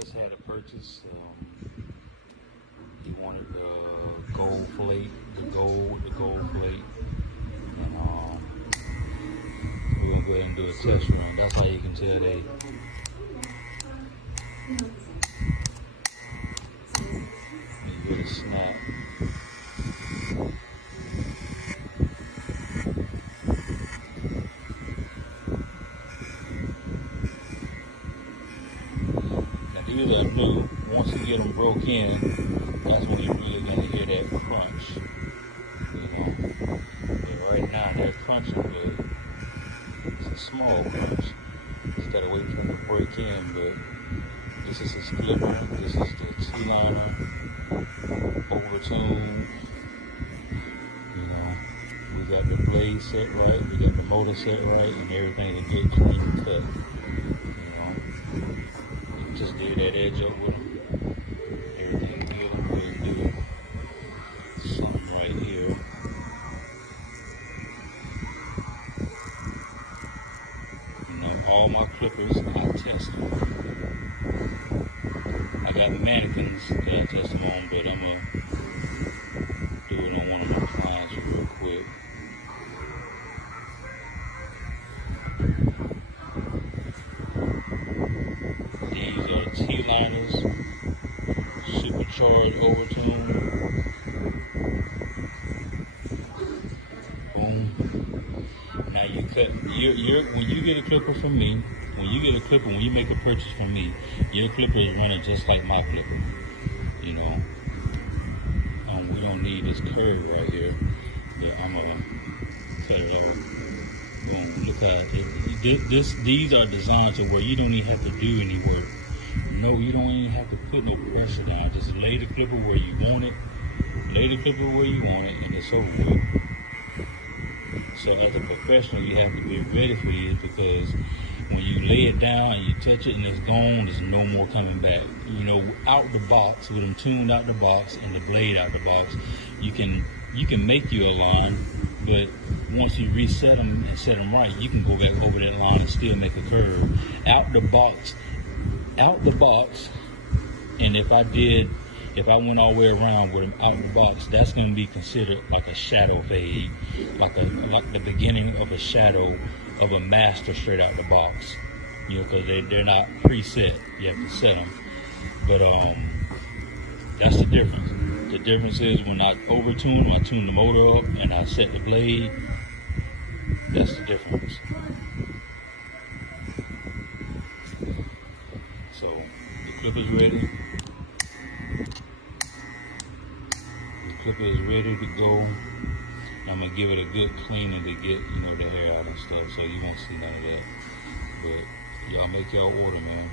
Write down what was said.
just had a purchase. He wanted the gold plate, the gold plate, and we're gonna go ahead and do a test run. That's how you can tell they get a snap. These are new. Once you get them broke in, that's when you're really gonna hear that crunch. You know, and right now they're crunching good. It's a small crunch. Just gotta wait for them to break in. But this is his clipper. This is the T-liner, overtune. You know, we got the blade set right. We got the motor set right, and everything's a good clean cut. Just did that edge up with them. Everything good. I'm going to do something right here. You know, all my clippers, I test them. I got mannequins that I test them on, but I'm going to do it on one of my clients real quick. T-liners, supercharged overtune. Boom. Now you cut. When you get a clipper from me, when you make a purchase from me, your clipper is running just like my clipper. You know, we don't need this curve right here. But I'm gonna cut it off. Boom. Look how these are designed to where you don't even have to do any work. No, you don't even have to put no pressure down. Just lay the clipper where you want it. Lay the clipper where you want it, and it's over with. So as a professional, you have to be ready for these, because when you lay it down and you touch it and it's gone, there's no more coming back. You know, out the box, with them tuned out the box and the blade out the box, you can make you a line, but once you reset them and set them right, you can go back over that line and still make a curve. Out the box, and if I went all the way around with them out the box, that's going to be considered like a shadow fade, like the beginning of a shadow of a master straight out the box. You know, because they're not preset. You have to set them. But that's the difference. The difference is when I overtune them, I tune the motor up and I set the blade. That's the difference. So the clip is ready. The clipper is ready to go. I'm gonna give it a good cleaning to get, you know, the hair out and stuff, so you won't see none of that. But y'all make y'all order, man.